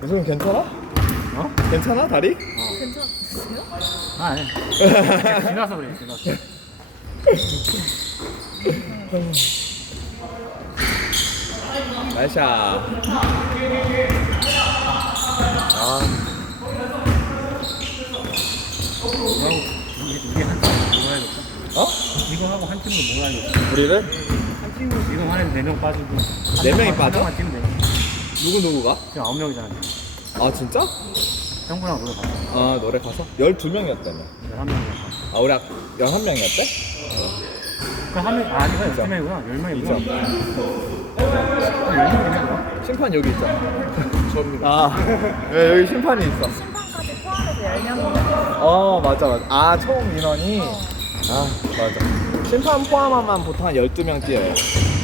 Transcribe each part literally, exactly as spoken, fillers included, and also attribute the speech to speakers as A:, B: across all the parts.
A: 요즘 괜찮아?
B: 어?
A: 괜찮아 다리?
C: 괜찮으세요?
B: 아, 아니. 지나서 그래, 지나서.
A: 나이샤. 아,
B: 이거 하고, 이게, 이게 한 팀도 뭐 해야겠다.
A: 어?
B: 이거 하고 한 팀도 뭐 해야겠다.
A: 우리를?
B: 한 팀으로 지금 하는 네 명 빠지고.
A: 네 명이 빠져?
B: 한 팀 돼.
A: 누구 누구가?
B: 지금 아홉 명이잖아.
A: 아 진짜?
B: 형부랑 노래 봤어.
A: 아 노래 가서? 열두 명이었다며.
B: 열한 명이었어.
A: 아 우리 아까 열한 명이었대?
B: 그럼 한 명, 아, 아니가 열두 명이구나. 열 명이구나.
A: 있죠.
B: 열 명이네,
A: 심판 여기 있잖아. 저입니다. 아, 네, 여기 심판이 있어.
C: 심판까지 포함해서 열 명이요.
A: 어 맞아 맞아. 아 총 인원이?
C: 어.
A: 아 맞아. 심판 포함하면 보통 한 열두 명 뛰어요.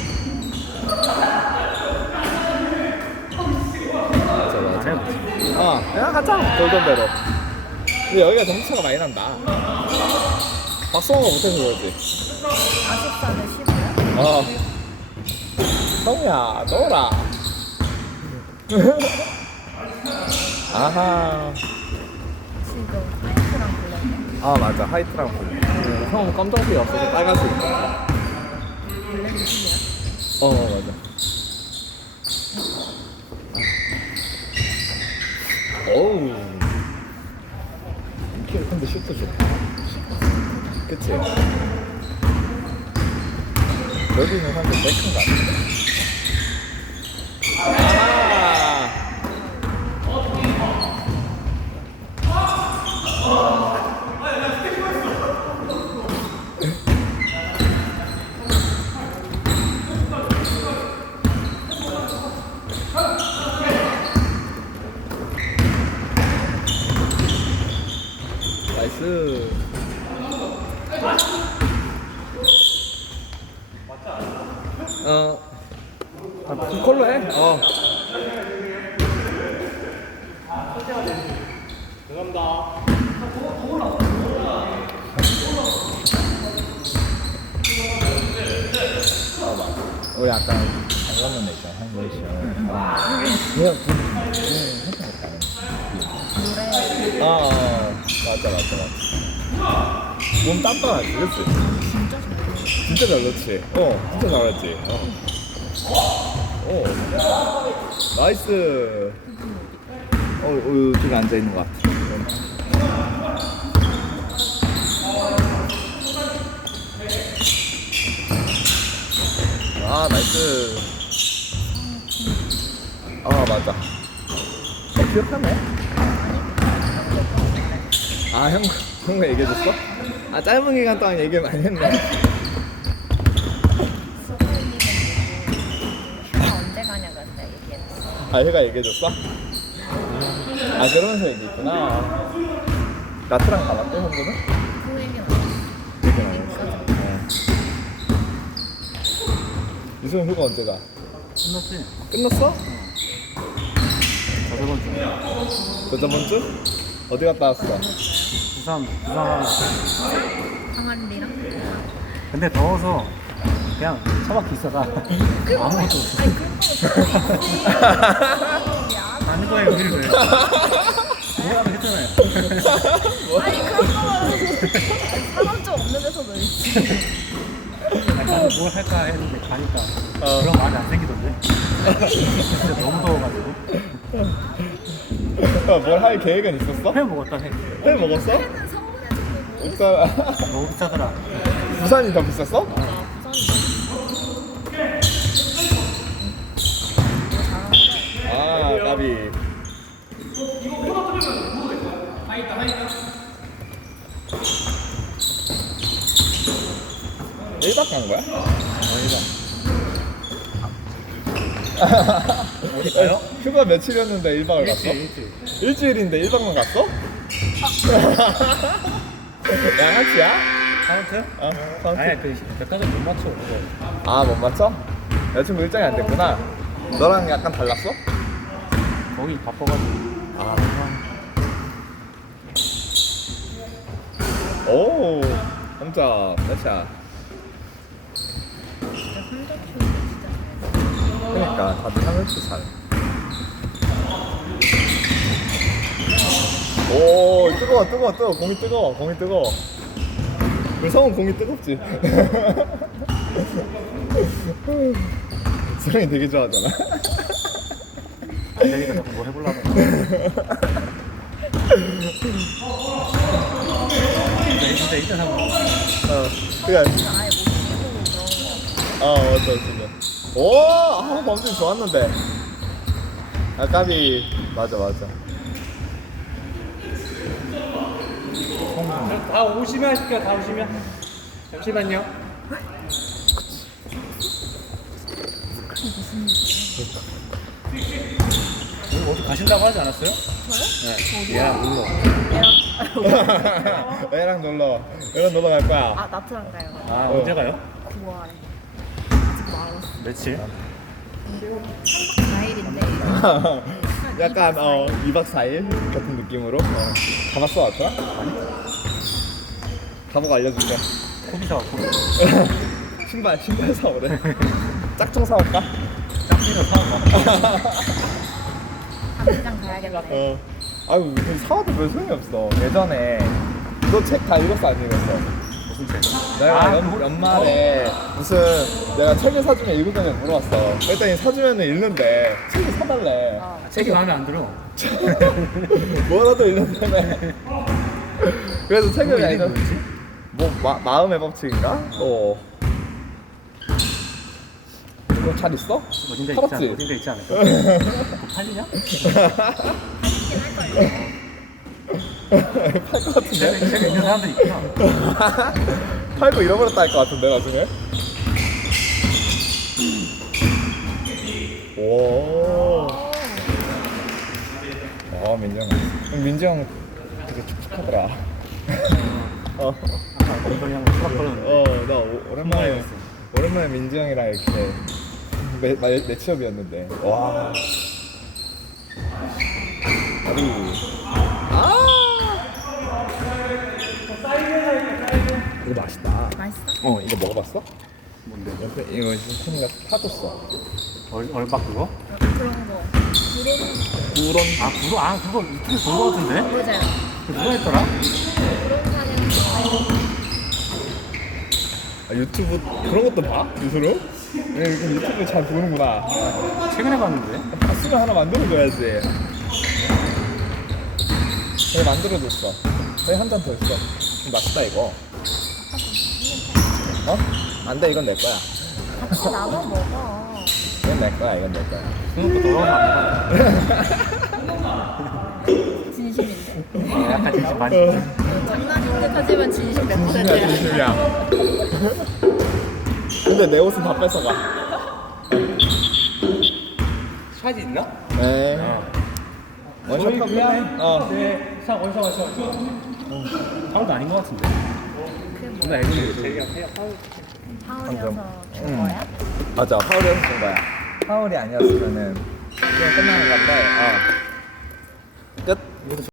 A: 맞아
B: 안
A: 맞아.
B: 해보지.
A: 어 그냥 가자 돌던 대로. 근데 여기가 점수차가 많이 난다. 박성호가 못해서 그러지.
C: 아십사 대 십이요?
A: 어. 성우야 넣어라. 아하.
C: 지금 화이트랑 블랙.
A: 아 맞아 화이트랑 블랙. 형 검정색이 없어서 빨간색.
C: 블랙이 십이요?
A: 어 맞아. 어우. 이렇게 근데 슈트 좋다. 그치? 여기는 사실 백큰 거 같은데. 아하. 나이스. 어. 아, 컬러 해? 어. 우리 아까 잠깐만 냈잖아 한 번씩. 내가
C: 노래
A: 어, 어 맞아 맞아 맞아. 몸 단단하지 그치?
C: 진짜 잘
A: 진짜
C: 부르세요.
A: 잘 넣지. 어 진짜 잘하지. 어. 오 나이스. 어, 어 여기 앉아 있는 것 같아. 아 나이스. 아 맞아. 어 기억하네. 아 형, 형가 얘기해줬어? 아 짧은 기간 동안 얘기 많이 했네.
C: 수고님은 휴가 언제 가냐고 했다 얘기했어.
A: 아 얘가 얘기해줬어? 아 그러면서 얘기했구나. 나트랑 가봤대 형부는?
C: 그 얘기는 안 했어.
A: 얘기는 안 했어. 이수형 휴가 언제 가?
B: 끝났지?
A: 끝났어?
B: 저저번 주.
A: 그 저번 주? 어디 갔다 왔어?
B: 부산, 부산 하나.
C: 항아리랑?
B: 근데 더워서 그냥 차박히 있어가 아무것도 없어.
C: 아니 그런 거
B: 아는 거에 의미를 왜? 뭐라도 했잖아요.
C: 아니 그런 거는 사람 좀 없는 데서도 있지.
B: 아니, 나도 뭘 할까 했는데 가니까
A: 어.
B: 그런 마음이 안 생기던데. 진짜 너무 더워가지고.
A: 뭘 할 계획은 있었어?
B: 회 먹었다 회.
A: 회 먹었어?
C: 회는 성분해서
A: 일단
B: 너무 비싸더라.
A: 부산이 더 비쌌어? 아 까비. 일 박 간 거야?
B: 어디 가요?
A: 휴가 며칠이었는데 일 박을 갔어?
B: 일주일 일주일.
A: 일주일인데 일 박만 갔어? 양아치야?
B: 카운트?
A: 어, 카운트.
B: 아니 그 백화점 못 맞춰 그거.
A: 아, 못 맞춰? 여자친구 일정이 안 됐구나. 너랑 약간 달랐어?
B: 거기 바빠가지고.
A: 아. 오, 혼자, 몇샷.
C: 진짜 혼자 키우는 게 진짜 잘.
A: 그러니까, 다들 삼 일치 잘. 오 뜨거워 뜨거워 뜨거워 공이 뜨거워 공이 뜨거워. 우리 성은 공이 뜨겁지. 수영이 되게 좋아하잖아.
B: 내가 자꾸 뭐 해보려고. 진짜 이따 사고.
A: 어 그래.
C: 아예 못 쓰고 그런 거.
A: 아 맞다 진짜. 오 아, 범준 좋았는데. 아 까비 맞아 맞아.
B: 다 오시면 하실게요. 다 오시면. 잠시만요. 오늘 어디 가신다고 하지 않았어요?
C: 저요?
B: 네. 얘랑 놀러.
C: 얘랑
A: 애랑 놀러 애랑 놀러 갈 거야.
C: 아 나트랑 가요.
B: 아
A: 어.
B: 언제 가요?
C: 구월에. 아직 말았어.
B: 며칠?
C: 사 일인데.
A: 약간 어 이박 사일 같은 느낌으로 어. 가봤어 왔더라? 가보고 알려줄게.
B: 코비 사왔고.
A: 신발 신발 사오래. 짝퉁 사올까?
B: 짝퉁으로 사왔나?
C: 당장 가야겠네.
A: 어. 아유 근데 사와도 별 소용이 없어. 예전에 너 책 다 읽었어 안 읽었어?
B: 무슨 책?
A: 내가
B: 아,
A: 연,
B: 그거-
A: 연말에 무슨 내가 책을 사주면 읽으냐고 물어봤어. 그랬더니 사주면 읽는데 책을 사달래.
C: 어.
B: 책이 마음에 안 들어.
A: 뭐라도 읽는다며. 그래서 책을
B: 이름이
A: 읽는
B: 뭐였지?
A: 뭐 마, 마음의 법칙인가? 어. 이거 잘 있어?
B: 어딘데 있지,
A: 팔았지?
B: 않- 어딘데 있지 않을까? 그거 팔리냐?
A: 팔 것 같은데?
B: 책을 책을 읽는 사람들이 있구나.
A: 팔고 잃어버렸다 할 것 같은데 나중에. 오. 아 민지 형. 민지 형 되게 촉촉하더라. 어.
B: 아까 엉덩이 한번 수락거렸는데.
A: 어, 나 오- 오랜만에
B: 정말이었어.
A: 오랜만에 민지 형이랑 이렇게 매, 매, 매치업이었는데 와. 아리. 아. 이거 맛있다.
C: 맛있어?
A: 어, 이거 먹어봤어?
B: 뭔데?
A: 옆에 이거 지금 코니가 사줬어.
B: 얼, 얼박 그거?
C: 그런 거. 그런
A: 구론.
B: 아 그거 아 그거 유튜브에 본거 같은데?
C: 모르잖아.
B: 그거 누가 했더라?
C: 그런 사냥
A: 아, 유튜브 그런 것도 봐? 유튜브로? 네, 요즘 유튜브 잘 보는구나.
B: 최근에 봤는데?
A: 봤으면 하나 만들어줘야지. 왜 만들어줬어? 저희 한 잔 더 있어. 좀 맛있다 이거. 어? 안 돼, 이건 내 거야.
C: 같이 나눠 먹어.
A: 이건 내 거야, 이건 내 거야.
B: 그것도 돌아오면 안
C: 진심인데.
B: 돼. 약간 진심 많이.
C: 장난인 듯 하지만 진심 몇
A: 진심이야,
C: 퍼센트야.
A: 진심이야. 근데 내 옷은 다 뺏어가.
B: 샷이 있나?
A: 네.
B: 어.
A: 원샷
B: 저희
A: 하고
B: 그냥
A: 어.
B: 네, 상 원샷 원샷 원샷. 파울도 아닌 것 같은데.
C: 그게
B: 누나
C: 뭐야?
B: 애기 제가 해요. 파울.
C: 파울이어서 준
A: 응.
C: 거야?
A: 맞아, 파울이어서 준 거야. 파울이 아니었으면은 그냥 끝나는 건데, 어. 끝.